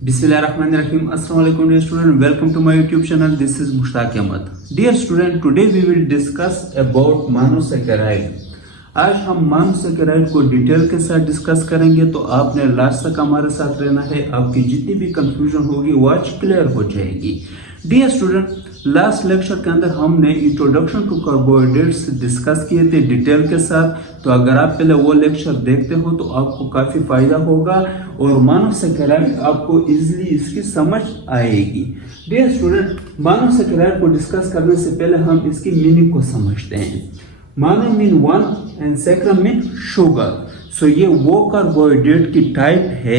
Bismillahirrahmanirrahim. Assalamualaikum dear student. Welcome to my YouTube channel. This is Mushtaq Ahmad. Dear student, today we will discuss about monosaccharide. आज हम monosaccharide को detail के साथ discuss करेंगे, तो आपने लास्ट तक हमारे साथ रहना है। आपकी जितनी भी कंफ्यूजन होगी वो आज क्लियर हो जाएगी। डियर स्टूडेंट, लास्ट लेक्चर के अंदर हमने इंट्रोडक्शन टू कार्बोहाइड्रेट्स डिस्कस किए थे डिटेल के साथ, तो अगर आप पहले वो लेक्चर देखते हो तो आपको काफी फायदा होगा और मोनोसैकेराइड आपको इजीली इसकी समझ आएगी। डियर स्टूडेंट, मोनोसैकेराइड को डिस्कस करने से पहले हम इसकी मीनिंग को समझते हैं। Mono mean one and saccharum mean sugar. So ये वो कार्बोहाइड्रेट की टाइप है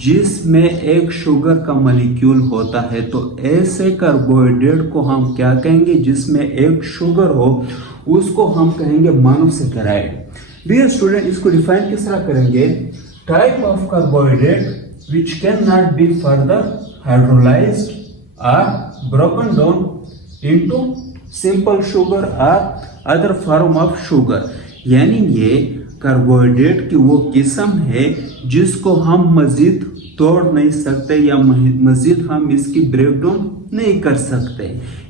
जिसमें एक शुगर का मॉलिक्यूल होता है। तो ऐसे कार्बोहाइड्रेट को हम क्या कहेंगे जिसमें एक शुगर हो, उसको हम कहेंगे मोनोसैकेराइड। डियर स्टूडेंट, इसको डिफाइन किस तरह करेंगे? Type of carbohydrate which can not be further hydrolysed और broken down into simple sugar और अदर फॉर्म ऑफ शुगर। यानी ये कार्बोहाइड्रेट की वो किस्म है जिसको हम मजीद तोड़ नहीं सकते या मजीद हम इसकी ब्रेकडाउन नहीं कर सकते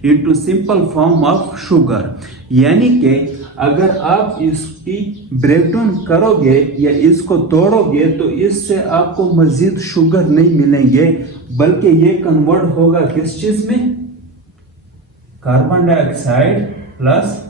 into simple form of sugar. यानी कि अगर आप इसकी ब्रेकडाउन करोगे या इसको तोड़ोगे तो इससे आपको मजीद शुगर नहीं मिलेंगे, बल्कि ये कन्वर्ट होगा किस चीज में? कार्बन डाइऑक्साइड प्लस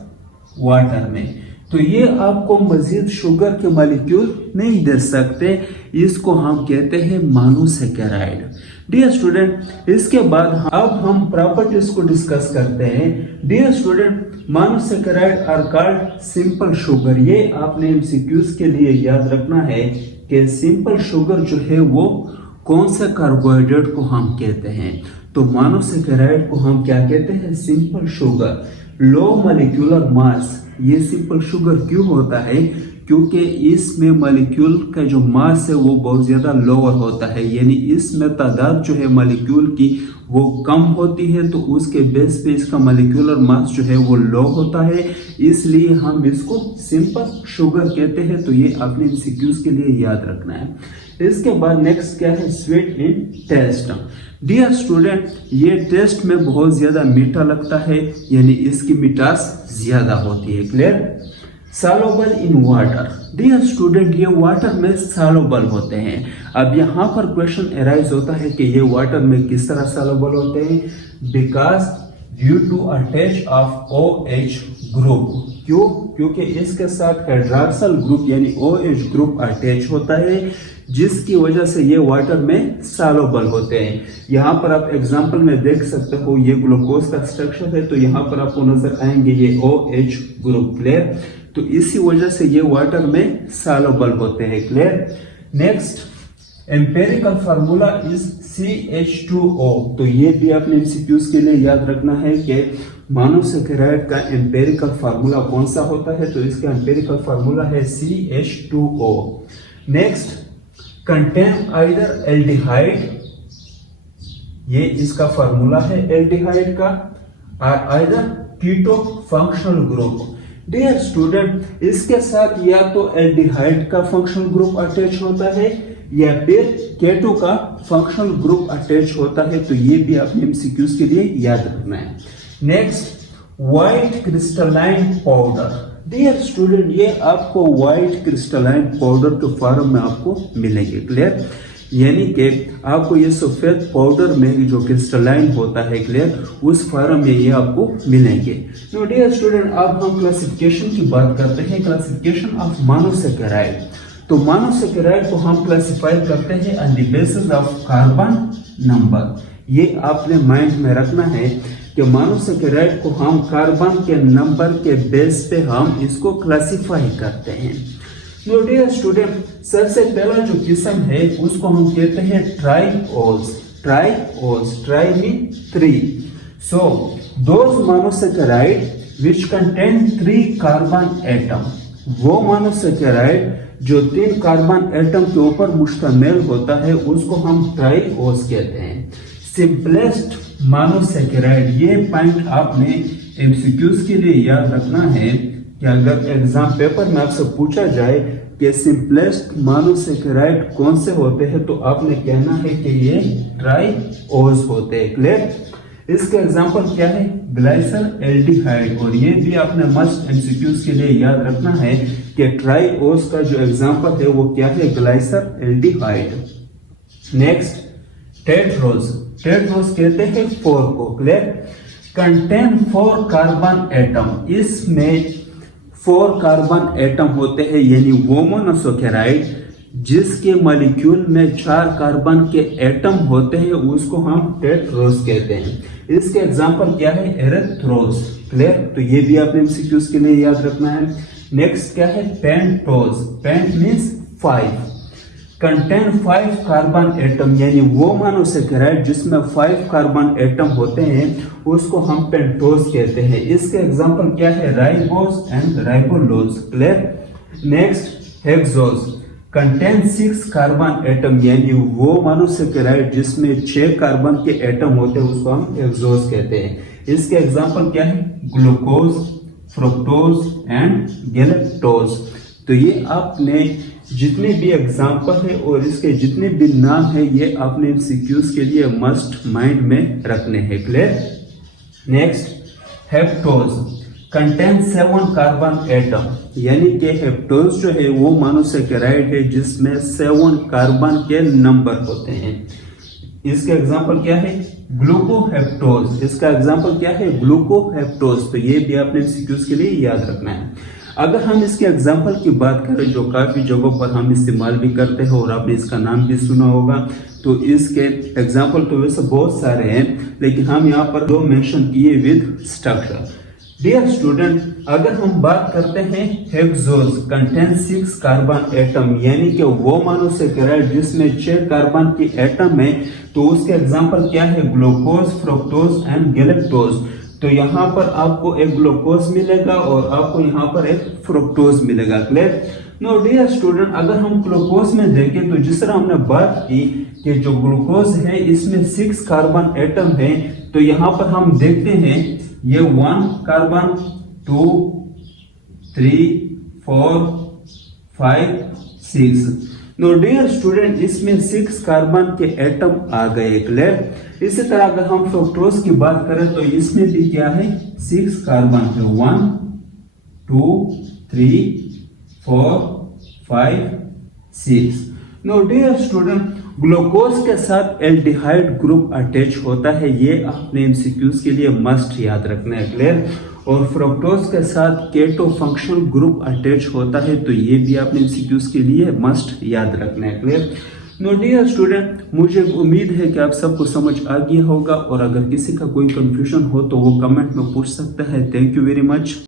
वाटर में। तो ये आपको मजीद शुगर के मॉलिक्यूल नहीं दे सकते, इसको हम कहते हैं मोनोसैकेराइड। डियर स्टूडेंट, इसके बाद अब हम प्रॉपर्टीज को डिस्कस करते हैं। Dear student, monosaccharide are called simple sugar. ये आपने एमसीक्यूज के लिए याद रखना है कि सिंपल शुगर जो है वो कौन सा कार्बोहाइड्रेट को हम कहते हैं। तो मोनोसैकेराइड को हम क्या कहते हैं? Simple sugar. Low molecular mass. ये सिंपल शुगर क्यों होता है? क्योंकि इसमें मॉलिक्यूल का जो मास है वो बहुत ज्यादा लोअर होता है, यानी इसमें तादाद जो है मॉलिक्यूल की वो कम होती है, तो उसके बेस पे इसका मॉलिक्यूलर मास जो है वो लो होता है, इसलिए हम इसको सिंपल शुगर कहते हैं। तो ये आपने एमसीक्यूज के लिए याद रखना है। इसके बाद नेक्स्ट क्या है? Sweet in taste. Dear student, ये टेस्ट में बहुत ज्यादा मीठा लगता है, यानी इसकी मिठास ज्यादा होती है। Clear? Soluble in water. Dear student, ये वाटर में सॉल्युबल होते हैं। अब यहाँ पर क्वेश्चन अराइज होता है कि ये वाटर में किस तरह सॉल्युबल होते हैं? Because due to attach of OH group. क्यों? क्योंकि इसके साथ हाइड्रॉक्सिल ग्रुप यानी OH ग्रुप अटैच होता है, जिसकी वजह से ये वाटर में सॉल्युबल होते हैं। यहाँ पर आप एग्जांपल में देख सकते हो, ये ग्लूकोज का स्ट्रक्चर है, तो यहाँ पर आपको नजर आएंगे ये OH ग्रुप। क्लियर? तो इसी वजह से ये वाटर में सॉल्युबल होते हैं। Clear? Next, empirical formula is CH2O। तो ये भी आपने एमसीक्यूज के लिए याद रखना है कि मोनोसैकेराइड का एम्पेरिकल फार्मूला कौन सा होता है। तो इसका एम्पेरिकल फार्मूला है CH2O। Next, contain either aldehyde. ये इसका फार्मूला है एल्डिहाइड का, और आइदर कीटो फंक्शनल ग्रुप। डियर स्टूडेंट, इसके साथ या तो एल्डिहाइड का फंक्शनल ग्रुप अटैच होता है या फिर केटो का फंक्शनल ग्रुप अटैच होता है। तो ये भी आपने एमसीक्यूज के लिए याद रखना है। Next, white crystalline powder. Dear student, ये आपको व्हाइट क्रिस्टलाइन पाउडर के फॉर्म में आपको मिलेंगे। क्लियर? यानी कि आपको ये सफेद पाउडर में जो क्रिस्टलाइन होता है, क्लियर, उस फॉर्म में ये आपको मिलेंगे। तो डियर स्टूडेंट, अब हम क्लासिफिकेशन की बात करते हैं। Classification of monosaccharide. तो मोनोसैकेराइड को हम क्लासिफाई करते हैं on the basis of carbon number. ये आपने माइंड में रखना है कि मोनोसैकेराइड को हम कार्बन के नंबर के बेस पे हम इसको क्लासिफाई करते हैं। तो डियर स्टूडेंट, सबसे पहला जो किस्म है उसको हम कहते हैं trioses. Trioses, tri mean 3। So those monosaccharide which contain 3 carbon atom. वो मोनोसैकेराइड जो 3 कार्बन एटम के ऊपर मुश्तमिल होता है उसको हम ट्राइओल्स कहते हैं। सिंपलेस्ट मोनोसैकेराइड, ये पॉइंट आपने एमसीक्यूज के लिए याद रखना है कि अगर एग्जाम पेपर में आपसे पूछा जाए कि सिंपलेस्ट मोनोसेकेराइड कौन से होते हैं, तो आपने कहना है कि ये ट्राइओज होते हैं। क्लियर। इसके एग्जांपल क्या है, ग्लाइसर एल्डिहाइड, और ये भी आपने मस्ट एमसीक्यूज के लिए याद रखना है कि ट्राइओज का जो एग्जांपल है वो क्या है, ग्लाइसर एल्डिहाइड। नेक्स्ट टेट्रोज, टेट्रोज कहते हैं 4 को। क्लियर। कंटेन 4 कार्बन एटम, इसमें 4 कार्बन एटम होते हैं, यानी वो मोनोसेकेराइड जिसके मॉलिक्यूल में 4 कार्बन के एटम होते हैं उसको हम टेट्रोज कहते हैं। इसके एग्जांपल क्या है, एरेथ्रोज। क्लियर। तो ये भी आपने एमसीक्यूज के लिए याद रखना है। नेक्स्ट क्या है, pentose, pent means 5, contain 5 carbon atom, यानी वो मोनोसेकेराइड जिसमें 5 कार्बन एटम होते हैं उसको हम पेंटोज कहते हैं। इसके एग्जांपल क्या है, ribose and राइबोलोज। Clear. Next hexose, contain 6 carbon atom, यानी वो मोनोसेकेराइड जिसमें 6 कार्बन के एटम होते हैं उसको हम हेक्सोज कहते हैं। इसके एग्जांपल क्या है, ग्लूकोज, फ्रुक्टोज एंड गैलेक्टोज। तो ये आपने जितने भी एग्जाम्पल है और इसके जितने भी नाम है ये आपने एमसीक्यूज के लिए मस्ट माइंड में रखने हैं। Clear. Next heptose, contain 7 carbon atom, यानी कि हेप्टोज जो है वो मोनोसेकेराइड है जिसमें 7 कार्बन के नंबर होते हैं। इसका एग्जांपल क्या है, ग्लूकोहेप्टोज, इसका एग्जांपल क्या है, ग्लूकोहेप्टोज। तो ये भी आपने एमसीक्यूज के लिए याद रखना है। अगर हम इसके एग्जाम्पल की बात करें जो काफ़ी जगहों पर हम इस्तेमाल भी करते हैं और आपने इसका नाम भी सुना होगा, तो इसके एग्जाम्पल तो वैसे बहुत सारे हैं लेकिन हम यहाँ पर 2 मेंशन किए विद स्ट्रक्चर। डियर स्टूडेंट, अगर हम बात करते हैं हेक्सोज, कंटेन 6 कार्बन एटम, यानी कि वो मोनोसेकेराइड जिसमें 6 कार्बन की एटम है, तो उसके एग्जाम्पल क्या है, ग्लूकोज, फ्रुक्टोज एंड गैलेक्टोज। तो यहाँ पर आपको एक ग्लूकोज मिलेगा और आपको यहाँ पर एक फ्रुक्टोज मिलेगा। क्लियर। नो डियर स्टूडेंट, अगर हम ग्लूकोज में देखें तो जिस तरह हमने बात की कि जो ग्लूकोज है इसमें 6 कार्बन एटम है, तो यहाँ पर हम देखते हैं ये 1 कार्बन, 2, 3, 4, 5, 6। नो डियर स्टूडेंट, इसमें 6 कार्बन के एटम आ गए। क्लियर। इसी तरह अगर हम फ्रुक्टोज की बात करें तो इसमें भी क्या है, 6 कार्बन है, 1, 2, 3, 4, 5, 6। नो डियर स्टूडेंट, ग्लूकोज के साथ एल्डिहाइड ग्रुप अटैच होता है, ये आपने एमसीक्यूज के लिए मस्ट याद रखना है। क्लियर। और फ्रुक्टोज के साथ केटो फंक्शनल ग्रुप अटैच होता है, तो ये भी आपने एमसीक्यूज के लिए मस्ट याद रखना है। क्लियर। नो डियर स्टूडेंट, मुझे उम्मीद है कि आप सबको समझ आ गया होगा और अगर किसी का कोई कंफ्यूजन हो तो वो कमेंट में पूछ सकता है। Thank you very much.